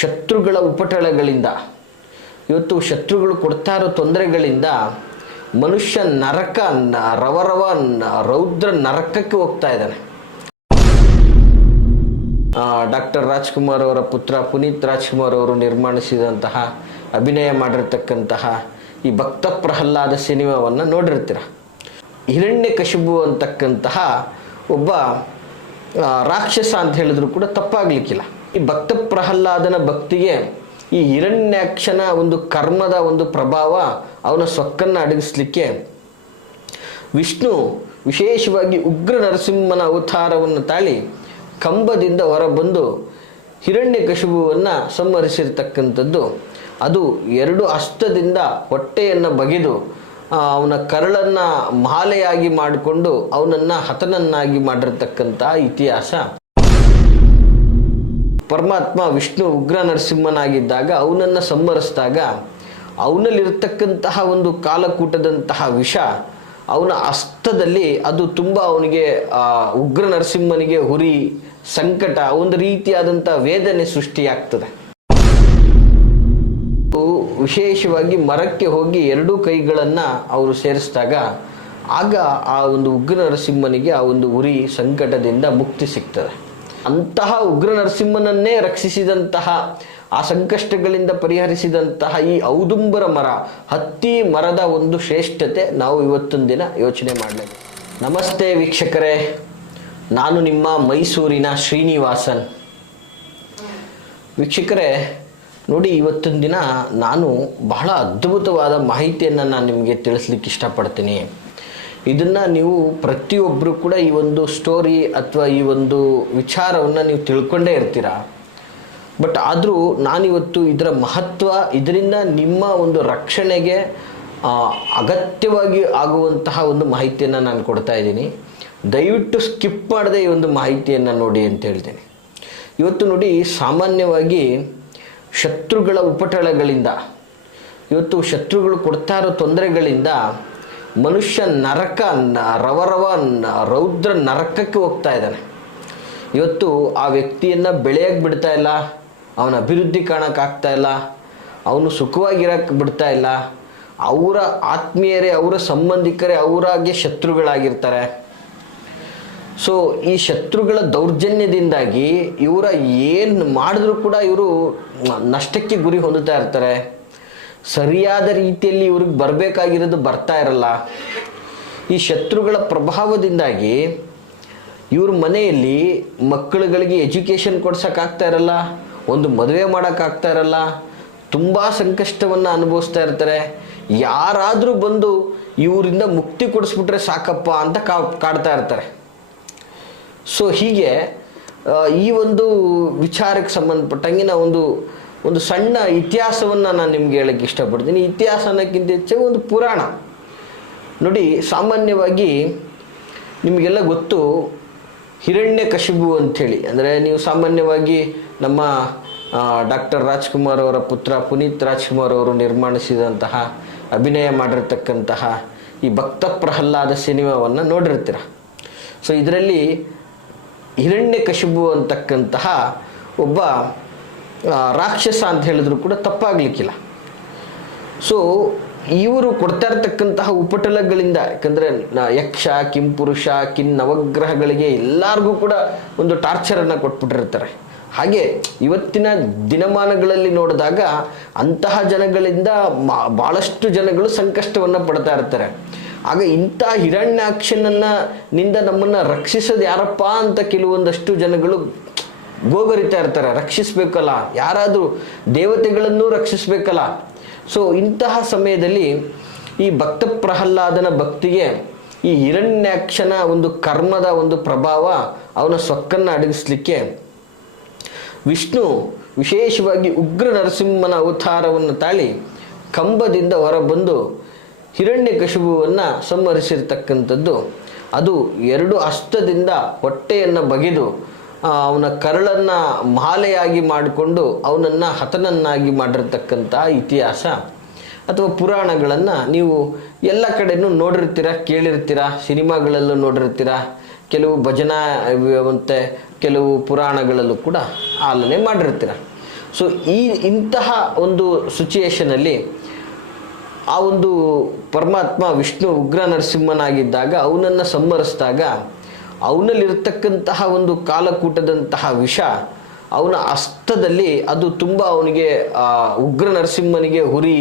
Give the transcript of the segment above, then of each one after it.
ಶತ್ರುಗಳ ಉಪಟಳಗಳಿಂದ, ಇವತ್ತು ಶತ್ರುಗಳು ಕೊಡ್ತಾ ಇರೋ ತೊಂದರೆಗಳಿಂದ ಮನುಷ್ಯ ನರಕ ರವರವ ರೌದ್ರ ನರಕಕ್ಕೆ ಹೋಗ್ತಾ ಇದ್ದಾನೆ. ಡಾಕ್ಟರ್ ರಾಜ್ಕುಮಾರ್ ಅವರ ಪುತ್ರ ಪುನೀತ್ ರಾಜ್ಕುಮಾರ್ ಅವರು ನಿರ್ಮಾಣಿಸಿದಂತಹ, ಅಭಿನಯ ಮಾಡಿರ್ತಕ್ಕಂತಹ ಈ ಭಕ್ತ ಪ್ರಹ್ಲಾದ ಸಿನಿಮಾವನ್ನು ನೋಡಿರ್ತೀರ. ಹಿರಣ್ಯಕಶಿಪು ಅಂತಕ್ಕಂತಹ ಒಬ್ಬ ರಾಕ್ಷಸ ಅಂತ ಹೇಳಿದ್ರು ಕೂಡ ತಪ್ಪಾಗಲಿಕ್ಕಿಲ್ಲ. ಈ ಭಕ್ತ ಪ್ರಹ್ಲಾದನ ಭಕ್ತಿಗೆ ಈ ಹಿರಣ್ಯಾಕ್ಷನ ಒಂದು ಕರ್ಮದ ಒಂದು ಪ್ರಭಾವ ಅವನ ಸೊಕ್ಕನ್ನು ಅಡಗಿಸ್ಲಿಕ್ಕೆ ವಿಷ್ಣು ವಿಶೇಷವಾಗಿ ಉಗ್ರ ನರಸಿಂಹನ ಅವತಾರವನ್ನು ತಾಳಿ ಕಂಬದಿಂದ ಹೊರಬಂದು ಹಿರಣ್ಯಕಶಿಪುವನ್ನು ಸಂಹರಿಸಿರ್ತಕ್ಕಂಥದ್ದು. ಅದು 2 ಹಸ್ತದಿಂದ ಹೊಟ್ಟೆಯನ್ನು ಬಗೆದು ಅವನ ಕರಳನ್ನು ಮಾಲೆಯಾಗಿ ಮಾಡಿಕೊಂಡು ಅವನನ್ನು ಹತನನ್ನಾಗಿ ಮಾಡಿರ್ತಕ್ಕಂಥ ಇತಿಹಾಸ. ಪರಮಾತ್ಮ ವಿಷ್ಣು ಉಗ್ರ ನರಸಿಂಹನಾಗಿದ್ದಾಗ ಅವನನ್ನು ಸಂಹರಿಸಿದಾಗ ಅವನಲ್ಲಿರ್ತಕ್ಕಂತಹ ಒಂದು ಕಾಲಕೂಟದಂತಹ ವಿಷ ಅವನ ಹಸ್ತದಲ್ಲಿ ಅದು ತುಂಬ ಅವನಿಗೆ ಉಗ್ರ ನರಸಿಂಹನಿಗೆ ಹುರಿ ಸಂಕಟ, ಒಂದು ರೀತಿಯಾದಂಥ ವೇದನೆ ಸೃಷ್ಟಿಯಾಗ್ತದೆ. ವಿಶೇಷವಾಗಿ ಮರಕ್ಕೆ ಹೋಗಿ 2 ಕೈಗಳನ್ನು ಅವರು ಸೇರಿಸಿದಾಗ ಆಗ ಆ ಒಂದು ಉಗ್ರ ನರಸಿಂಹನಿಗೆ ಆ ಒಂದು ಉರಿ ಸಂಕಟದಿಂದ ಮುಕ್ತಿ ಸಿಗ್ತದೆ. ಅಂತಹ ಉಗ್ರ ನರಸಿಂಹನನ್ನೇ ರಕ್ಷಿಸಿದಂತಹ, ಆ ಸಂಕಷ್ಟಗಳಿಂದ ಪರಿಹರಿಸಿದಂತಹ ಈ ಔದುಂಬರ ಮರ, ಹತ್ತಿ ಮರದ ಒಂದು ಶ್ರೇಷ್ಠತೆ ನಾವು ಇವತ್ತೊಂದು ದಿನ ಯೋಚನೆ ಮಾಡಲೇಬೇಕು. ನಮಸ್ತೆ ವೀಕ್ಷಕರೇ, ನಾನು ನಿಮ್ಮ ಮೈಸೂರಿನ ಶ್ರೀನಿವಾಸನ್. ವೀಕ್ಷಕರೇ ನೋಡಿ, ಇವತ್ತೊಂದು ದಿನ ನಾನು ಬಹಳ ಅದ್ಭುತವಾದ ಮಾಹಿತಿಯನ್ನು ನಾನು ನಿಮಗೆ ತಿಳಿಸ್ಲಿಕ್ಕೆ ಇಷ್ಟಪಡ್ತೀನಿ. ಇದನ್ನು ನೀವು ಪ್ರತಿಯೊಬ್ಬರು ಕೂಡ ಈ ಒಂದು ಸ್ಟೋರಿ ಅಥವಾ ಈ ಒಂದು ವಿಚಾರವನ್ನು ನೀವು ತಿಳ್ಕೊಂಡೇ ಇರ್ತೀರ. ಬಟ್ ಆದರೂ ನಾನಿವತ್ತು ಇದರ ಮಹತ್ವ, ಇದರಿಂದ ನಿಮ್ಮ ಒಂದು ರಕ್ಷಣೆಗೆ ಅಗತ್ಯವಾಗಿ ಆಗುವಂತಹ ಒಂದು ಮಾಹಿತಿಯನ್ನು ನಾನು ಕೊಡ್ತಾ ಇದ್ದೀನಿ. ದಯವಿಟ್ಟು ಸ್ಕಿಪ್ ಮಾಡದೆ ಈ ಒಂದು ಮಾಹಿತಿಯನ್ನು ನೋಡಿ ಅಂತ ಹೇಳ್ತೀನಿ. ಇವತ್ತು ನೋಡಿ, ಸಾಮಾನ್ಯವಾಗಿ ಶತ್ರುಗಳ ಉಪಟಳಗಳಿಂದ, ಇವತ್ತು ಶತ್ರುಗಳು ಕೊಡ್ತಾ ಇರೋ ತೊಂದರೆಗಳಿಂದ ಮನುಷ್ಯ ನರಕ ರವರವ ರೌದ್ರ ನರಕಕ್ಕೆ ಹೋಗ್ತಾ ಇದ್ದಾನೆ. ಇವತ್ತು ಆ ವ್ಯಕ್ತಿಯನ್ನು ಬೆಳೆಯಕ್ಕೆ ಬಿಡ್ತಾ ಇಲ್ಲ, ಅವನ ಅಭಿವೃದ್ಧಿ ಕಾಣೋಕ್ಕಾಗ್ತಾ ಇಲ್ಲ, ಅವನು ಸುಖವಾಗಿರೋಕ್ಕೆ ಬಿಡ್ತಾ ಇಲ್ಲ. ಅವರ ಆತ್ಮೀಯರೇ, ಅವರ ಸಂಬಂಧಿಕರೇ ಅವರಾಗೆ ಶತ್ರುಗಳಾಗಿರ್ತಾರೆ. ಸೊ ಈ ಶತ್ರುಗಳ ದೌರ್ಜನ್ಯದಿಂದಾಗಿ ಇವರ ಏನು ಮಾಡಿದ್ರೂ ಕೂಡ ಇವರು ನಷ್ಟಕ್ಕೆ ಗುರಿ ಹೊಂದುತ್ತಾ ಇರ್ತಾರೆ. ಸರಿಯಾದ ರೀತಿಯಲ್ಲಿ ಇವ್ರಿಗೆ ಬರಬೇಕಾಗಿರೋದು ಬರ್ತಾ ಇರಲ್ಲ. ಈ ಶತ್ರುಗಳ ಪ್ರಭಾವದಿಂದಾಗಿ ಇವ್ರ ಮನೆಯಲ್ಲಿ ಮಕ್ಕಳುಗಳಿಗೆ ಎಜುಕೇಷನ್ ಕೊಡ್ಸೋಕ್ಕಾಗ್ತಾ ಇರಲ್ಲ, ಒಂದು ಮದುವೆ ಮಾಡೋಕ್ಕಾಗ್ತಾ ಇರಲ್ಲ, ತುಂಬ ಸಂಕಷ್ಟವನ್ನು ಅನುಭವಿಸ್ತಾ ಇರ್ತಾರೆ. ಯಾರಾದರೂ ಬಂದು ಇವರಿಂದ ಮುಕ್ತಿ ಕೊಡಿಸ್ಬಿಟ್ರೆ ಸಾಕಪ್ಪ ಅಂತ ಕಾಡ್ತಾ ಇರ್ತಾರೆ. ಸೊ ಹೀಗೆ ಈ ಒಂದು ವಿಚಾರಕ್ಕೆ ಸಂಬಂಧಪಟ್ಟಂಗೆ ನಾವು ಒಂದು ಸಣ್ಣ ಇತಿಹಾಸವನ್ನು ನಾನು ನಿಮ್ಗೆ ಹೇಳೋಕ್ಕೆ ಇಷ್ಟಪಡ್ತೀನಿ. ಇತಿಹಾಸ ಅನ್ನೋಕ್ಕಿಂತ ಹೆಚ್ಚಾಗಿ ಒಂದು ಪುರಾಣ. ನೋಡಿ, ಸಾಮಾನ್ಯವಾಗಿ ನಿಮಗೆಲ್ಲ ಗೊತ್ತು ಹಿರಣ್ಯಕಶಿಪು ಅಂಥೇಳಿ. ಅಂದರೆ ನೀವು ಸಾಮಾನ್ಯವಾಗಿ ನಮ್ಮ ಡಾಕ್ಟರ್ ರಾಜ್ಕುಮಾರ್ ಅವರ ಪುತ್ರ ಪುನೀತ್ ರಾಜ್ಕುಮಾರ್ ಅವರು ನಿರ್ಮಾಣಿಸಿದಂತಹ, ಅಭಿನಯ ಮಾಡಿರ್ತಕ್ಕಂತಹ ಈ ಭಕ್ತ ಪ್ರಹ್ಲಾದ ಸಿನಿಮಾವನ್ನು ನೋಡಿರ್ತೀರ. ಸೊ ಇದರಲ್ಲಿ ಹಿರಣ್ಯಕಶಿಪು ಅಂತಕ್ಕಂತಹ ಒಬ್ಬ ರಾಕ್ಷಸ ಅಂತ ಹೇಳಿದ್ರು ಕೂಡ ತಪ್ಪಾಗಲಿಕ್ಕಿಲ್ಲ. ಸೊ ಇವರು ಕೊಡ್ತಾ ಇರ್ತಕ್ಕಂತಹ ಉಪಟಳಗಳಿಂದ, ಯಾಕಂದರೆ ಯಕ್ಷ, ಕಿಂಪುರುಷ, ನವಗ್ರಹಗಳಿಗೆ ಎಲ್ಲರಿಗೂ ಕೂಡ ಒಂದು ಟಾರ್ಚರನ್ನು ಕೊಟ್ಬಿಟ್ಟಿರ್ತಾರೆ. ಹಾಗೆ ಇವತ್ತಿನ ದಿನಮಾನಗಳಲ್ಲಿ ನೋಡಿದಾಗ ಅಂತಹ ಜನಗಳಿಂದ ಭಾಳಷ್ಟು ಜನಗಳು ಸಂಕಷ್ಟವನ್ನು ಪಡ್ತಾ ಇರ್ತಾರೆ. ಆಗ ಇಂಥ ಹಿರಣ್ಯಾಕ್ಷನಿಂದ ನಮ್ಮನ್ನು ರಕ್ಷಿಸೋದು ಯಾರಪ್ಪ ಅಂತ ಕೆಲವೊಂದಷ್ಟು ಜನಗಳು ಗೋಗರಿತಾ ಇರ್ತಾರೆ. ರಕ್ಷಿಸಬೇಕಲ್ಲ, ಯಾರಾದರೂ ದೇವತೆಗಳನ್ನು ರಕ್ಷಿಸಬೇಕಲ್ಲ. ಸೊ ಇಂತಹ ಸಮಯದಲ್ಲಿ ಈ ಭಕ್ತ ಪ್ರಹ್ಲಾದನ ಭಕ್ತಿಗೆ ಈ ಹಿರಣ್ಯಾಕ್ಷನ ಒಂದು ಕರ್ಮದ ಒಂದು ಪ್ರಭಾವ ಅವನ ಸೊಕ್ಕನ್ನು ಅಡಗಿಸ್ಲಿಕ್ಕೆ ವಿಷ್ಣು ವಿಶೇಷವಾಗಿ ಉಗ್ರ ನರಸಿಂಹನ ಅವತಾರವನ್ನು ತಾಳಿ ಕಂಬದಿಂದ ಹೊರಬಂದು ಹಿರಣ್ಯಕಶಿಪುವನ್ನು ಸಂಹರಿಸಿರ್ತಕ್ಕಂಥದ್ದು. ಅದು 2 ಹಸ್ತದಿಂದ ಹೊಟ್ಟೆಯನ್ನು ಬಗೆದು ಅವನ ಕರಳನ್ನು ಮಾಲೆಯಾಗಿ ಮಾಡಿಕೊಂಡು ಅವನನ್ನು ಹತನನ್ನಾಗಿ ಮಾಡಿರ್ತಕ್ಕಂಥ ಇತಿಹಾಸ ಅಥವಾ ಪುರಾಣಗಳನ್ನು ನೀವು ಎಲ್ಲ ಕಡೆಯೂ ನೋಡಿರ್ತೀರ, ಕೇಳಿರ್ತೀರ, ಸಿನಿಮಾಗಳಲ್ಲೂ ನೋಡಿರ್ತೀರ. ಕೆಲವು ಭಜನಾ ಮತ್ತು ಕೆಲವು ಪುರಾಣಗಳಲ್ಲೂ ಕೂಡ ಆಲನೆ ಮಾಡಿರ್ತೀರ. ಸೊ ಇಂತಹ ಒಂದು ಸಿಚುಯೇಷನಲ್ಲಿ ಆ ಒಂದು ಪರಮಾತ್ಮ ವಿಷ್ಣು ಉಗ್ರ ನರಸಿಂಹನಾಗಿದ್ದಾಗ ಅವನನ್ನು ಸಂಹರಿಸಿದಾಗ ಅವನಲ್ಲಿರ್ತಕ್ಕಂತಹ ಒಂದು ಕಾಲಕೂಟದಂತಹ ವಿಷ ಅವನ ಹಸ್ತದಲ್ಲಿ ಅದು ತುಂಬ ಅವನಿಗೆ ಉಗ್ರ ನರಸಿಂಹನಿಗೆ ಹುರಿ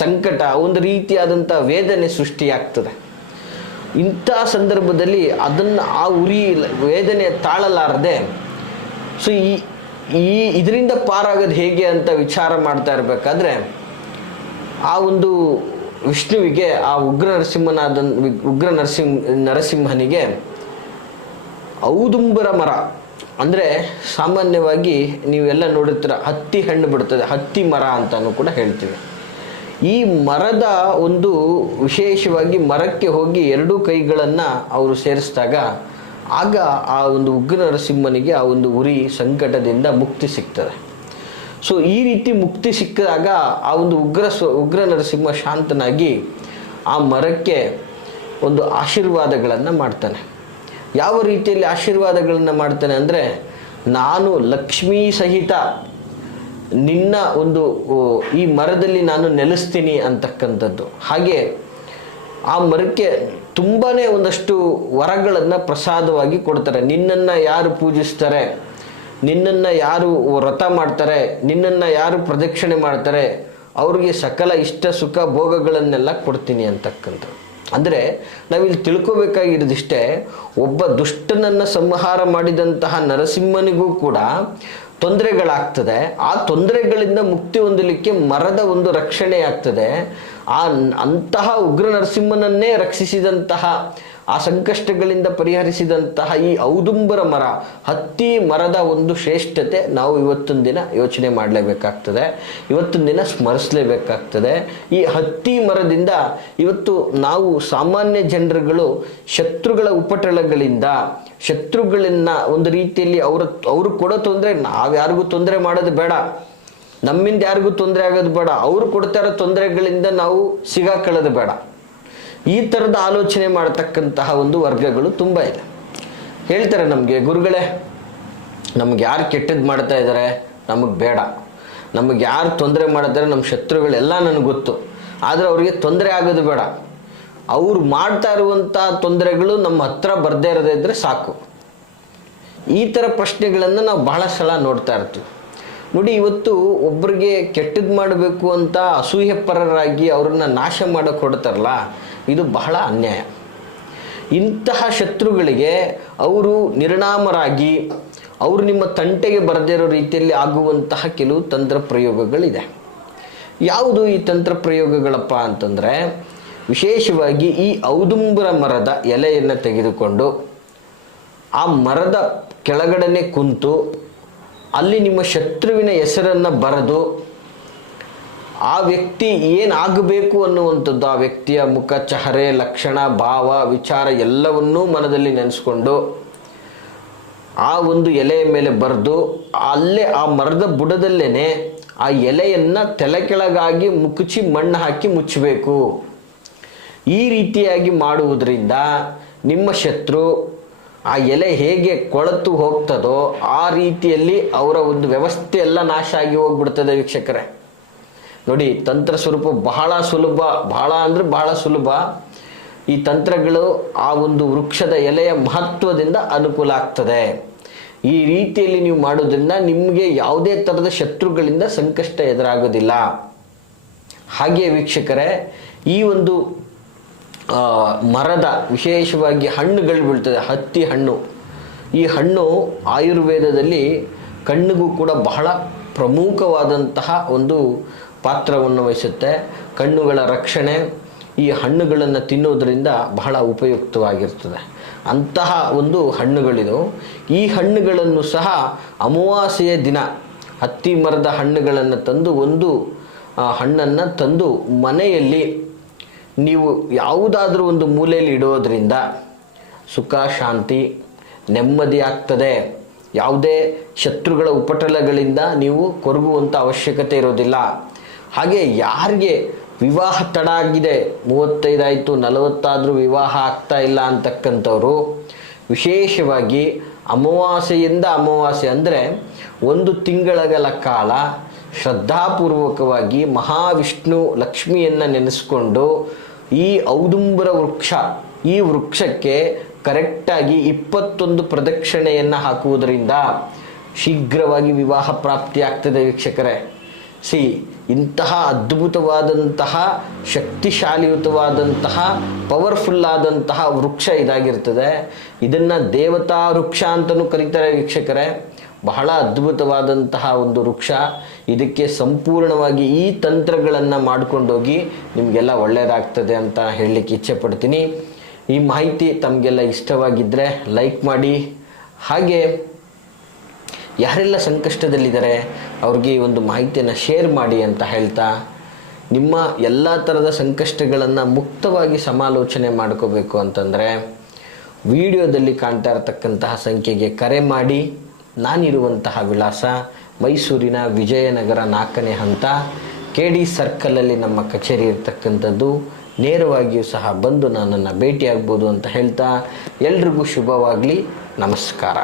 ಸಂಕಟ ಒಂದು ರೀತಿಯಾದಂಥ ವೇದನೆ ಸೃಷ್ಟಿಯಾಗ್ತದೆ. ಇಂಥ ಸಂದರ್ಭದಲ್ಲಿ ಅದನ್ನು ಆ ಉರಿ ವೇದನೆ ತಾಳಲಾರದೆ ಸೊ ಇದರಿಂದ ಪಾರಾಗೋದು ಹೇಗೆ ಅಂತ ವಿಚಾರ ಮಾಡ್ತಾ ಇರಬೇಕಾದ್ರೆ ಆ ಒಂದು ವಿಷ್ಣುವಿಗೆ ಆ ಉಗ್ರ ನರಸಿಂಹನಿಗೆ ಔದುಂಬರ ಮರ ಅಂದರೆ ಸಾಮಾನ್ಯವಾಗಿ ನೀವೆಲ್ಲ ನೋಡಿರ್ತೀರ ಹತ್ತಿ ಹಣ್ಣು ಬಿಡ್ತದೆ, ಹತ್ತಿ ಮರ ಅಂತಲೂ ಕೂಡ ಹೇಳ್ತೀವಿ. ಈ ಮರದ ಒಂದು ವಿಶೇಷವಾಗಿ ಮರಕ್ಕೆ ಹೋಗಿ ಎರಡೂ ಕೈಗಳನ್ನು ಅವರು ಸೇರಿಸಿದಾಗ ಆಗ ಆ ಒಂದು ಉಗ್ರ ನರಸಿಂಹನಿಗೆ ಆ ಒಂದು ಉರಿ ಸಂಕಟದಿಂದ ಮುಕ್ತಿ ಸಿಗ್ತದೆ. ಸೊ ಈ ರೀತಿ ಮುಕ್ತಿ ಸಿಕ್ಕಿದಾಗ ಆ ಒಂದು ಉಗ್ರ ನರಸಿಂಹ ಶಾಂತನಾಗಿ ಆ ಮರಕ್ಕೆ ಒಂದು ಆಶೀರ್ವಾದಗಳನ್ನು ಮಾಡ್ತಾನೆ. ಯಾವ ರೀತಿಯಲ್ಲಿ ಆಶೀರ್ವಾದಗಳನ್ನು ಮಾಡ್ತಾನೆ ಅಂದರೆ, ನಾನು ಲಕ್ಷ್ಮೀ ಸಹಿತ ನಿನ್ನ ಒಂದು ಈ ಮರದಲ್ಲಿ ನಾನು ನೆಲೆಸ್ತೀನಿ ಅಂತಕ್ಕಂಥದ್ದು. ಹಾಗೆ ಆ ಮರಕ್ಕೆ ತುಂಬಾ ಒಂದಷ್ಟು ವರಗಳನ್ನು ಪ್ರಸಾದವಾಗಿ ಕೊಡ್ತಾರೆ. ನಿನ್ನನ್ನು ಯಾರು ಪೂಜಿಸ್ತಾರೆ, ನಿನ್ನನ್ನು ಯಾರು ವ್ರತ ಮಾಡ್ತಾರೆ, ನಿನ್ನನ್ನು ಯಾರು ಪ್ರದಕ್ಷಿಣೆ ಮಾಡ್ತಾರೆ ಅವ್ರಿಗೆ ಸಕಲ ಇಷ್ಟ ಸುಖ ಭೋಗಗಳನ್ನೆಲ್ಲ ಕೊಡ್ತೀನಿ ಅಂತಕ್ಕಂಥದ್ದು. ಅಂದರೆ ನಾವಿಲ್ಲಿ ತಿಳ್ಕೊಬೇಕಾಗಿರೋದಿಷ್ಟೇ, ಒಬ್ಬ ದುಷ್ಟನನ್ನು ಸಂಹಾರ ಮಾಡಿದಂತಹ ನರಸಿಂಹನಿಗೂ ಕೂಡ ತೊಂದರೆಗಳಾಗ್ತದೆ. ಆ ತೊಂದರೆಗಳಿಂದ ಮುಕ್ತಿ ಹೊಂದಲಿಕ್ಕೆ ಮರದ ಒಂದು ರಕ್ಷಣೆ ಆಗ್ತದೆ. ಅಂತಹ ಉಗ್ರ ನರಸಿಂಹನನ್ನೇ ರಕ್ಷಿಸಿದಂತಹ, ಆ ಸಂಕಷ್ಟಗಳಿಂದ ಪರಿಹರಿಸಿದಂತಹ ಈ ಔದುಂಬರ ಮರ, ಹತ್ತಿ ಮರದ ಒಂದು ಶ್ರೇಷ್ಠತೆ ನಾವು ಇವತ್ತೊಂದು ದಿನ ಯೋಚನೆ ಮಾಡಲೇಬೇಕಾಗ್ತದೆ, ಇವತ್ತೊಂದು ದಿನ ಸ್ಮರಿಸಲೇಬೇಕಾಗ್ತದೆ. ಈ ಹತ್ತಿ ಮರದಿಂದ ಇವತ್ತು ನಾವು ಸಾಮಾನ್ಯ ಜನರುಗಳು ಶತ್ರುಗಳ ಉಪಟಳಗಳಿಂದ, ಶತ್ರುಗಳನ್ನ ಒಂದು ರೀತಿಯಲ್ಲಿ ಅವರು ಕೊಡೋ ತೊಂದರೆ ನಾವು ಯಾರಿಗೂ ತೊಂದರೆ ಮಾಡೋದು ಬೇಡ, ನಮ್ಮಿಂದ ಯಾರಿಗೂ ತೊಂದರೆ ಆಗೋದು ಬೇಡ, ಅವರು ಕೊಡ್ತಾ ಇರೋ ತೊಂದರೆಗಳಿಂದ ನಾವು ಸಿಗಾಕೊಳ್ಳೋದು ಬೇಡ, ಈ ಥರದ ಆಲೋಚನೆ ಮಾಡತಕ್ಕಂತಹ ಒಂದು ವರ್ಗಗಳು ತುಂಬ ಇದೆ. ಹೇಳ್ತಾರೆ ನಮಗೆ, ಗುರುಗಳೇ ನಮ್ಗೆ ಯಾರು ಕೆಟ್ಟದ್ದು ಮಾಡ್ತಾ ಇದ್ದಾರೆ ನಮಗೆ ಬೇಡ, ನಮಗೆ ಯಾರು ತೊಂದರೆ ಮಾಡ್ತಾರೆ ನಮ್ಮ ಶತ್ರುಗಳೆಲ್ಲ ನನಗೆ ಗೊತ್ತು, ಆದರೆ ಅವ್ರಿಗೆ ತೊಂದರೆ ಆಗೋದು ಬೇಡ, ಅವ್ರು ಮಾಡ್ತಾ ಇರುವಂಥ ತೊಂದರೆಗಳು ನಮ್ಮ ಹತ್ರ ಬರದೇ ಇರೋದೇ ಇದ್ದರೆ ಸಾಕು. ಈ ಥರ ಪ್ರಶ್ನೆಗಳನ್ನು ನಾವು ಬಹಳ ಸಲ ನೋಡ್ತಾ ಇರ್ತೀವಿ. ನೋಡಿ, ಇವತ್ತು ಒಬ್ಬರಿಗೆ ಕೆಟ್ಟದ್ದು ಮಾಡಬೇಕು ಅಂತ ಅಸೂಯೆಪರರಾಗಿ ಅವ್ರನ್ನ ನಾಶ ಮಾಡೋಕೆ ಹೊಡ್ತಾರಲ್ಲ, ಇದು ಬಹಳ ಅನ್ಯಾಯ. ಇಂತಹ ಶತ್ರುಗಳಿಗೆ ಅವರು ನಿರ್ನಾಮರಾಗಿ ಅವರು ನಿಮ್ಮ ತಂಟೆಗೆ ಬರದೇ ಇರೋ ರೀತಿಯಲ್ಲಿ ಆಗುವಂತಹ ಕೆಲವು ತಂತ್ರ ಪ್ರಯೋಗಗಳಿದೆ. ಯಾವುದು ಈ ತಂತ್ರ ಪ್ರಯೋಗಗಳಪ್ಪ ಅಂತಂದರೆ, ವಿಶೇಷವಾಗಿ ಈ ಔದುಂಬರ ಮರದ ಎಲೆಯನ್ನು ತೆಗೆದುಕೊಂಡು ಆ ಮರದ ಕೆಳಗಡೆನೆ ಕುಂತು ಅಲ್ಲಿ ನಿಮ್ಮ ಶತ್ರುವಿನ ಹೆಸರನ್ನು ಬರೆದು ಆ ವ್ಯಕ್ತಿ ಏನಾಗಬೇಕು ಅನ್ನುವಂಥದ್ದು, ಆ ವ್ಯಕ್ತಿಯ ಮುಖ ಚಹರೆ ಲಕ್ಷಣ ಭಾವ ವಿಚಾರ ಎಲ್ಲವನ್ನೂ ಮನದಲ್ಲಿ ನೆನೆಸ್ಕೊಂಡು ಆ ಒಂದು ಎಲೆಯ ಮೇಲೆ ಬರೆದು ಅಲ್ಲೇ ಆ ಮರದ ಬುಡದಲ್ಲೇ ಆ ಎಲೆಯನ್ನು ತಲೆ ಕೆಳಗಾಗಿ ಮುಚ್ಚಿ ಮಣ್ಣು ಹಾಕಿ ಮುಚ್ಚಬೇಕು. ಈ ರೀತಿಯಾಗಿ ಮಾಡುವುದರಿಂದ ನಿಮ್ಮ ಶತ್ರು ಆ ಎಲೆ ಹೇಗೆ ಕೊಳೆತು ಹೋಗ್ತದೋ ಆ ರೀತಿಯಲ್ಲಿ ಅವರ ಒಂದು ವ್ಯವಸ್ಥೆ ಎಲ್ಲ ನಾಶ ಆಗಿ ಹೋಗ್ಬಿಡ್ತದೆ. ವೀಕ್ಷಕರೇ ನೋಡಿ, ತಂತ್ರ ಸ್ವರೂಪ ಬಹಳ ಸುಲಭ, ಬಹಳ ಅಂದರೆ ಬಹಳ ಸುಲಭ. ಈ ತಂತ್ರಗಳು ಆ ಒಂದು ವೃಕ್ಷದ ಎಲೆಯ ಮಹತ್ವದಿಂದ ಅನುಕೂಲ ಆಗ್ತದೆ. ಈ ರೀತಿಯಲ್ಲಿ ನೀವು ಮಾಡೋದ್ರಿಂದ ನಿಮಗೆ ಯಾವುದೇ ಥರದ ಶತ್ರುಗಳಿಂದ ಸಂಕಷ್ಟ ಎದುರಾಗೋದಿಲ್ಲ. ಹಾಗೆ ವೀಕ್ಷಕರೇ, ಈ ಒಂದು ಮರದ ವಿಶೇಷವಾಗಿ ಹಣ್ಣುಗಳು ಬೀಳ್ತದೆ, ಹತ್ತಿ ಹಣ್ಣು. ಈ ಹಣ್ಣು ಆಯುರ್ವೇದದಲ್ಲಿ ಕಣ್ಣಿಗೂ ಕೂಡ ಬಹಳ ಪ್ರಮುಖವಾದಂತಹ ಒಂದು ಪಾತ್ರವನ್ನು ವಹಿಸುತ್ತೆ. ಕಣ್ಣುಗಳ ರಕ್ಷಣೆ ಈ ಹಣ್ಣುಗಳನ್ನು ತಿನ್ನೋದ್ರಿಂದ ಬಹಳ ಉಪಯುಕ್ತವಾಗಿರ್ತದೆ. ಅಂತಹ ಒಂದು ಹಣ್ಣುಗಳಿದು. ಈ ಹಣ್ಣುಗಳನ್ನು ಸಹ ಅಮಾವಾಸ್ಯೆಯ ದಿನ ಹತ್ತಿ ಮರದ ಹಣ್ಣುಗಳನ್ನು ತಂದು ಒಂದು ಹಣ್ಣನ್ನು ತಂದು ಮನೆಯಲ್ಲಿ ನೀವು ಯಾವುದಾದ್ರೂ ಒಂದು ಮೂಲೆಯಲ್ಲಿ ಇಡೋದ್ರಿಂದ ಸುಖ ಶಾಂತಿ ನೆಮ್ಮದಿ ಆಗ್ತದೆ. ಯಾವುದೇ ಶತ್ರುಗಳ ಉಪಟಳಗಳಿಂದ ನೀವು ಕೊರಗುವಂಥ ಅವಶ್ಯಕತೆ ಇರೋದಿಲ್ಲ. ಹಾಗೆ ಯಾರಿಗೆ ವಿವಾಹ ತಡ ಆಗಿದೆ, 35 ಆಯಿತು 40 ಆದರೂ ವಿವಾಹ ಆಗ್ತಾ ಇಲ್ಲ ಅಂತಕ್ಕಂಥವ್ರು ವಿಶೇಷವಾಗಿ ಅಮಾವಾಸ್ಯೆಯಿಂದ ಅಮಾವಾಸ್ಯೆ ಅಂದರೆ 1 ತಿಂಗಳ ಕಾಲ ಶ್ರದ್ಧಾಪೂರ್ವಕವಾಗಿ ಮಹಾವಿಷ್ಣು ಲಕ್ಷ್ಮಿಯನ್ನು ನೆನೆಸ್ಕೊಂಡು ಈ ಔದುಂಬರ ವೃಕ್ಷ, ಈ ವೃಕ್ಷಕ್ಕೆ ಕರೆಕ್ಟಾಗಿ 21 ಪ್ರದಕ್ಷಿಣೆಯನ್ನು ಹಾಕುವುದರಿಂದ ಶೀಘ್ರವಾಗಿ ವಿವಾಹ ಪ್ರಾಪ್ತಿ ಆಗ್ತದೆ ವೀಕ್ಷಕರೇ. ಇಂತಹ ಅದ್ಭುತವಾದಂತಹ ಶಕ್ತಿಶಾಲಿಯುತವಾದಂತಹ ಪವರ್ಫುಲ್ ಆದಂತಹ ವೃಕ್ಷ ಇದಾಗಿರ್ತದೆ. ಇದನ್ನು ದೇವತಾ ವೃಕ್ಷ ಅಂತಲೂ ಕರೀತಾರೆ ವೀಕ್ಷಕರೇ. ಬಹಳ ಅದ್ಭುತವಾದಂತಹ ಒಂದು ವೃಕ್ಷ. ಇದಕ್ಕೆ ಸಂಪೂರ್ಣವಾಗಿ ಈ ತಂತ್ರಗಳನ್ನು ಮಾಡ್ಕೊಂಡೋಗಿ ನಿಮಗೆಲ್ಲ ಒಳ್ಳೆಯದಾಗ್ತದೆ ಅಂತ ಹೇಳಲಿಕ್ಕೆ ಇಚ್ಛೆ ಪಡ್ತೀನಿ. ಈ ಮಾಹಿತಿ ತಮಗೆಲ್ಲ ಇಷ್ಟವಾಗಿದ್ದರೆ ಲೈಕ್ ಮಾಡಿ. ಹಾಗೆ ಯಾರೆಲ್ಲ ಸಂಕಷ್ಟದಲ್ಲಿದ್ದಾರೆ ಅವ್ರಿಗೆ ಈ ಒಂದು ಮಾಹಿತಿಯನ್ನು ಶೇರ್ ಮಾಡಿ ಅಂತ ಹೇಳ್ತಾ, ನಿಮ್ಮ ಎಲ್ಲ ಥರದ ಸಂಕಷ್ಟಗಳನ್ನು ಮುಕ್ತವಾಗಿ ಸಮಾಲೋಚನೆ ಮಾಡ್ಕೋಬೇಕು ಅಂತಂದರೆ ವಿಡಿಯೋದಲ್ಲಿ ಕಾಣ್ತಾ ಇರತಕ್ಕಂತಹ ಸಂಖ್ಯೆಗೆ ಕರೆ ಮಾಡಿ. ನಾನಿರುವಂತಹ ವಿಳಾಸ ಮೈಸೂರಿನ ವಿಜಯನಗರ 4ನೇ ಹಂತ KD ಸರ್ಕಲಲ್ಲಿ ನಮ್ಮ ಕಚೇರಿ ಇರ್ತಕ್ಕಂಥದ್ದು. ನೇರವಾಗಿಯೂ ಸಹ ಬಂದು ನನ್ನನ್ನು ಭೇಟಿಯಾಗ್ಬೋದು ಅಂತ ಹೇಳ್ತಾ ಎಲ್ರಿಗೂ ಶುಭವಾಗಲಿ. ನಮಸ್ಕಾರ.